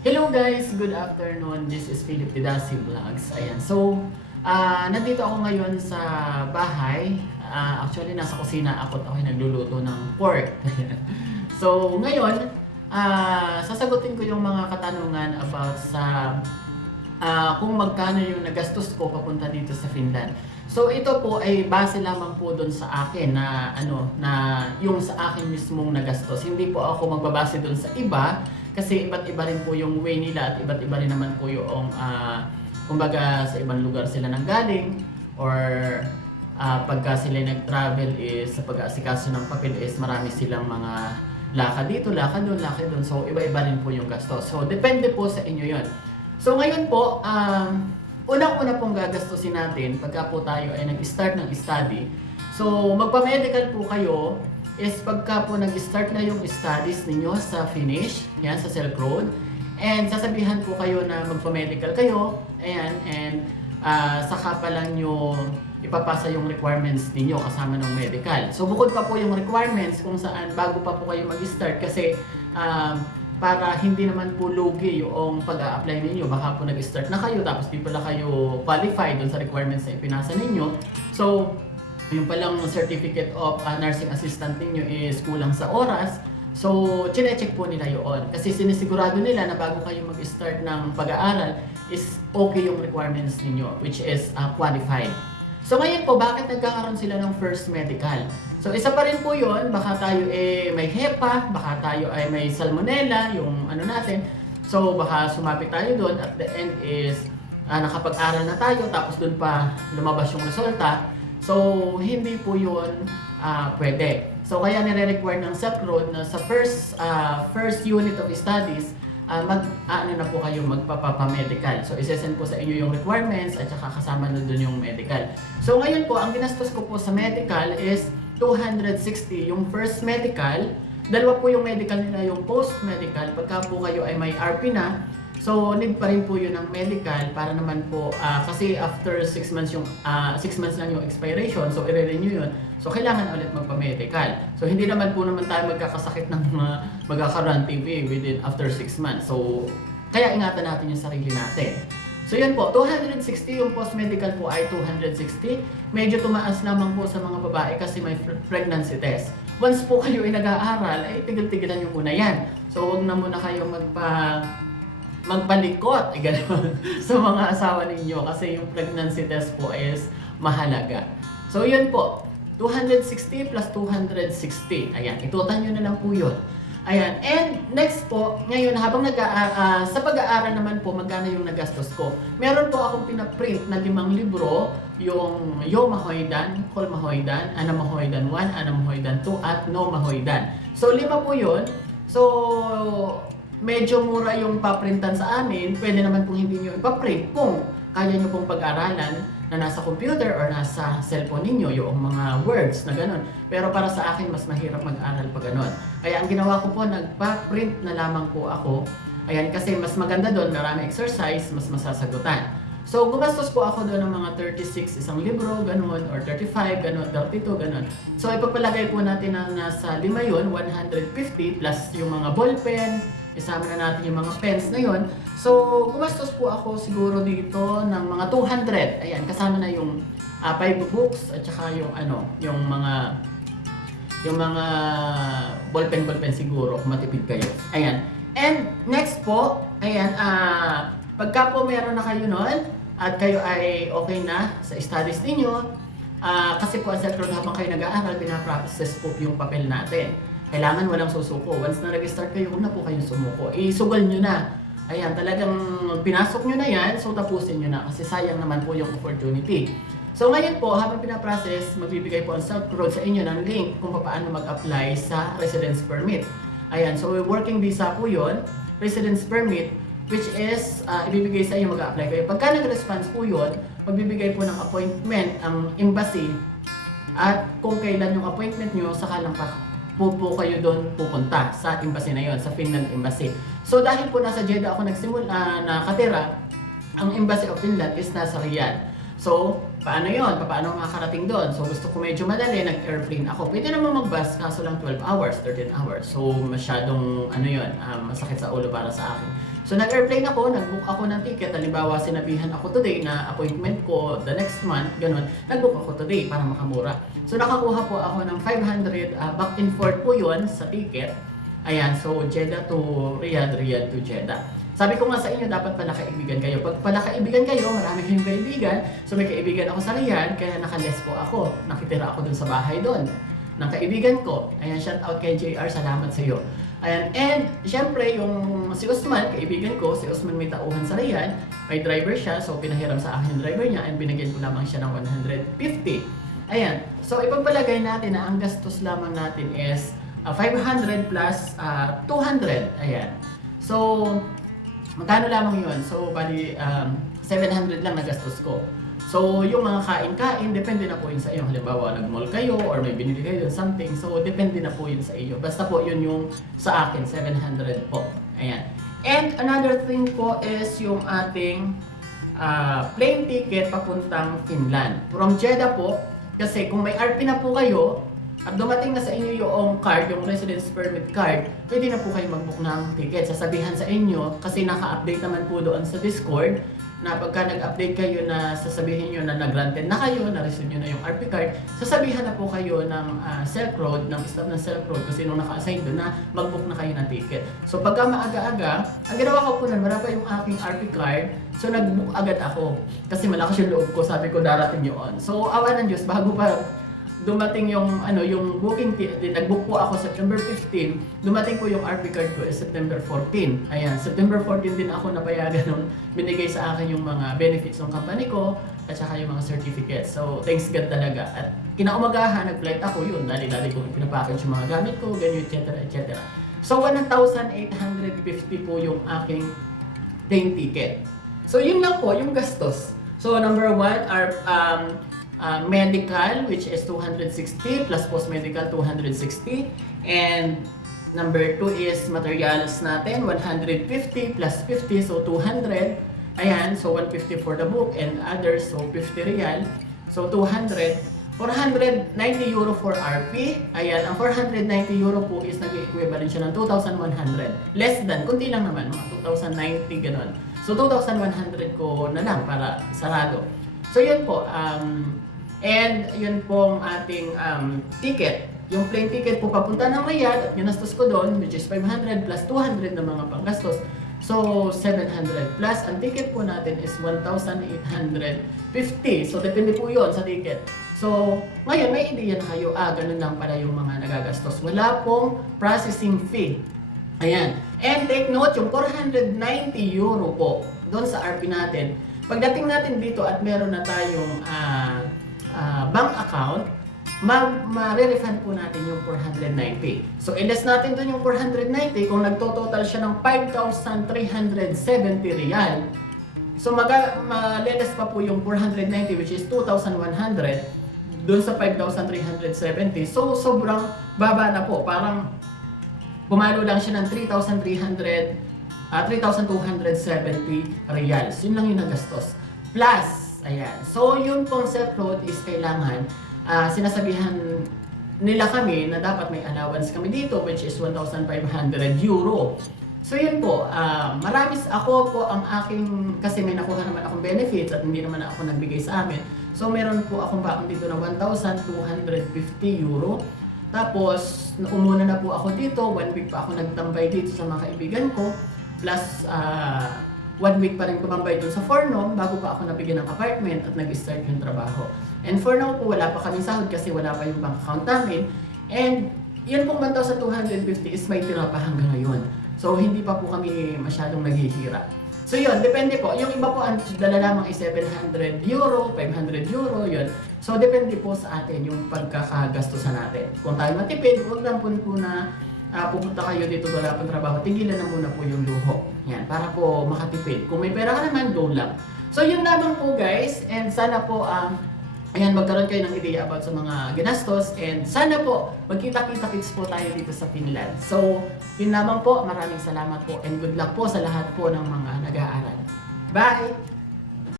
Hello guys! Good afternoon. This is Philip Didasi Vlogs. Ayan. So, ah nandito ako ngayon sa bahay. Ah, actually, nasa kusina ako at ako'y nagluluto ng pork. so, ngayon, ah sasagutin ko yung mga katanungan about sa ah, kung magkano yung nagastos ko papunta dito sa Finland. So ito po ay base lamang po doon sa akin na ano na yung sa akin mismong nagastos. Hindi po ako magbabase doon sa iba kasi iba't iba rin po yung way nila at iba't iba rin naman po yung ah, kumbaga sa ibang lugar sila nanggaling or ah, pagka sila nag-travel is sa pag-aasikaso ng papel is marami silang mga lakad dito, lakad doon, lakad doon. So iba-iba rin po yung gastos. So depende po sa inyo 'yon. So ngayon po, um, unang-una pong gagastusin natin pagka po tayo ay nag-start ng study. So magpa-medical po kayo is pagka po nag-start na yung studies ninyo sa finish, yan sa Silk Road. And sasabihan po kayo na magpa-medical kayo, ayan, and ah, saka pa lang nyo ipapasa yung requirements ninyo kasama ng medical. So bukod pa po yung requirements kung saan bago pa po kayo mag-start kasi um, para hindi naman po lugi yung pag-a-apply ninyo. Baka po nag-start na kayo tapos di pala kayo qualified dun sa requirements na ipinasa ninyo. So, yung palang certificate of uh, nursing assistant ninyo is kulang sa oras. So, chine-check po nila yun. Kasi sinisigurado nila na bago kayo mag-start ng pag-aaral is okay yung requirements ninyo, which is uh, qualified. So ngayon po, bakit nagkakaroon sila ng first medical? So isa pa rin po yun, baka tayo eh may HEPA, baka tayo ay may salmonella, yung ano natin. So baka sumapit tayo doon at the end is ah, nakapag-aral na tayo tapos doon pa lumabas yung resulta. So hindi po yun ah, pwede. So kaya nire-require ng Silk Road na sa first ah, first unit of studies ah, mag ano na po kayo magpapapamedical. So isesend po sa inyo yung requirements at saka kasama na doon yung medical. So ngayon po, ang ginastos ko po sa medical is 260 yung first medical. Dalawa po yung medical nila, yung post-medical. Pagka po kayo ay may RP na, so need pa rin po yun ng medical para naman po, ah, kasi after 6 months yung, 6 months lang yung expiration, so i-renew yun. So kailangan ulit magpa-medical. So hindi naman po naman tayo magkakasakit ng mga magkakaroon TV within after 6 months. So kaya ingatan natin yung sarili natin. So yun po, 260 yung post-medical po ay 260. Medyo tumaas lamang po sa mga babae kasi may pre- pregnancy test. Once po kayo ay nag-aaral, ay tigil-tigilan nyo muna yan. So huwag na muna kayo magpa magpalikot, eh, ganun, sa mga asawa ninyo kasi yung pregnancy test po is mahalaga. So yun po, 260 plus 260. Ayan, itutan nyo na lang po yun. Ayan, and next po, ngayon habang nag ah, sa pag-aaral naman po, magkano yung nagastos ko. Meron po akong pinaprint na limang libro, yung Yo Mahoydan, Kol Mahoydan, Ana Mahoydan 1, Ana Mahoydan 2, at No Mahoydan. So lima po yun. So, medyo mura yung paprintan sa amin, pwede naman kung hindi nyo ipaprint kung kaya nyo pong pag-aralan na nasa computer or nasa cellphone ninyo, yung mga words na ganun. Pero para sa akin, mas mahirap mag-aral pa ganun. Kaya ang ginawa ko po, nagpa-print na lamang po ako. Ayan, kasi mas maganda doon, marami exercise, mas masasagutan. So, gumastos po ako doon ng mga 36 isang libro, ganun, or 35, ganun, 32, ganun. So, ipagpalagay po natin na nasa lima yun, 150 plus yung mga ballpen, isama na natin yung mga pens na yun. So, gumastos po ako siguro dito ng mga 200. Ayan, kasama na yung 5 books at saka yung ano, yung mga yung mga ballpen ballpen siguro kung matipid kayo. Ayan. And next po, ayan, ah pagka po meron na kayo noon at kayo ay okay na sa studies ninyo, ah kasi po ang Silk habang kayo nag-aaral, pinaprocess po yung papel natin. Kailangan walang susuko. Once na nag-start kayo, huwag na po kayong sumuko. Isugal nyo na. Ayan, talagang pinasok nyo na yan, so tapusin nyo na kasi sayang naman po yung opportunity. So ngayon po, habang pinaprocess, magbibigay po ang Silk Road sa inyo ng link kung paano mag-apply sa residence permit. Ayan, so working visa po yon residence permit, which is uh, ibibigay sa inyo mag-apply kayo. Pagka nag-response po yon magbibigay po ng appointment ang embassy at kung kailan yung appointment nyo, saka lang pa po, po kayo doon pupunta sa embassy na yon, sa Finland Embassy. So dahil po nasa Jeddah ako nagsimula uh, nakatira, ang Embassy of Finland is nasa Riyadh. So, paano yon? Paano makakarating doon? So, gusto ko medyo madali, nag-airplane ako. Pwede naman mag-bus, kaso lang 12 hours, 13 hours. So, masyadong, ano yon, um, masakit sa ulo para sa akin. So, nag-airplane ako, nag-book ako ng ticket. Halimbawa, sinabihan ako today na appointment ko the next month, ganun. Nag-book ako today para makamura. So, nakakuha po ako ng 500, uh, back and forth po yun sa ticket. Ayan, so Jeddah to Riyadh, Riyadh to Jeddah. Sabi ko nga sa inyo, dapat pala kaibigan kayo. Pag pala kaibigan kayo, marami kayong kaibigan. So may kaibigan ako sa Riyadh, kaya nakales po ako. Nakitira ako dun sa bahay doon ng kaibigan ko. Ayan, shout out kay JR, salamat sa iyo. Ayan, and syempre yung si Usman, kaibigan ko, si Usman may tauhan sa Riyadh, may driver siya, so pinahiram sa akin driver niya and binigyan ko lamang siya ng 150. Ayan, so ipagpalagay natin na ang gastos lamang natin is uh, 500 plus uh, 200. Ayan. So, magkano lamang yun? So, bali, um, 700 lang na gastos ko. So, yung mga kain-kain, depende na po yun sa iyo. Halimbawa, nag-mall kayo or may binili kayo something. So, depende na po yun sa iyo. Basta po yun yung sa akin, 700 po. Ayan. And another thing po is yung ating ah, plane ticket papuntang Finland. From Jeddah po, kasi kung may RP na po kayo, at dumating na sa inyo yung card, yung residence permit card, pwede na po kayo mag-book ng ticket. Sasabihan sa inyo, kasi naka-update naman po doon sa Discord, na pagka nag-update kayo na sasabihin nyo na nag-granted na kayo, na-receive nyo na yung RP card, sasabihan na po kayo ng ah, Silk Road, ng staff ng Silk Road, kung sino naka-assign doon na mag-book na kayo ng ticket. So pagka maaga-aga, ang ginawa ko po nun, wala pa yung aking RP card, so nag-book agad ako. Kasi malakas yung loob ko, sabi ko darating yun. So awa ng Diyos, bago pa dumating yung ano yung booking nag-book po ako September 15 dumating po yung RP card ko is September 14 ayan September 14 din ako napayagan nun binigay sa akin yung mga benefits ng company ko at saka yung mga certificates. So thanks God talaga. At kinaumagahan nag-flight ako yun dali-dali ko pinapackage yung mga gamit ko ganyan etc etc so 1,850 po yung aking plane ticket. So yun lang po yung gastos. So number one are um, uh, medical which is 260 plus post-medical 260 and number 2 is materials natin 150 plus 50 so 200 ayan so 150 for the book and others so 50 real. So 200 490 euro for RP ayan ang 490 euro po is nag-equivalent siya ng 2,100 less than kunti lang naman mga 2,090 ganon. So 2,100 ko na lang para sarado. So yun po um, And yun pong ating um, ticket. Yung plane ticket po papunta ng Riyadh at ginastos ko doon which is 500 plus 200 na mga panggastos. So 700 plus ang ticket po natin is 1,850. So depende po yun sa ticket. So ngayon may idea na kayo, ah ganun lang pala yung mga nagagastos. Wala pong processing fee. Ayan. And take note, yung 490 euro po doon sa RP natin. Pagdating natin dito at meron na tayong ah, ah, bank account, ma- ma-refund po natin yung 490. So, ilas natin dun yung 490 kung nagtototal siya ng 5,370 real. So, mag- malelas pa po yung 490 which is 2,100 dun sa 5,370. So, sobrang baba na po. Parang pumalo lang siya ng 3,300 ah 3,270 reals. Yun lang yung nagastos. Plus, ayan. So, yung concept road is kailangan ah, sinasabihan nila kami na dapat may allowance kami dito which is 1,500 euro. So yun po, ah, maramis ako po ang aking, kasi may nakuha naman akong benefits at hindi naman ako nagbigay sa amin. So meron po akong baon dito na 1,250 euro. Tapos, umuna na po ako dito, one week pa ako nagtambay dito sa mga kaibigan ko. Plus, ah, one week pa rin tumambay doon sa Fornom bago pa ako nabigyan ng apartment at nag-start yung trabaho. And for now po, wala pa kaming sahod kasi wala pa yung bank account namin. And yun pong 1,250 is may tira pa hanggang ngayon. So, hindi pa po kami masyadong naghihira. So yun, depende po. Yung iba po, ang dala lamang is 700 euro, 500 euro, yun. So, depende po sa atin yung pagkakagastusan natin. Kung tayo matipid, huwag lang po na ah, pupunta kayo dito wala pang trabaho, tigilan na muna po yung luho. Yan, para po makatipid. Kung may pera ka naman, go lang. So, yun lamang po guys. And sana po, um, ayan, magkaroon kayo ng ideya about sa mga ginastos. And sana po, magkita-kita-kits po tayo dito sa Finland. So, yun lamang po. Maraming salamat po. And good luck po sa lahat po ng mga nag-aaral. Bye!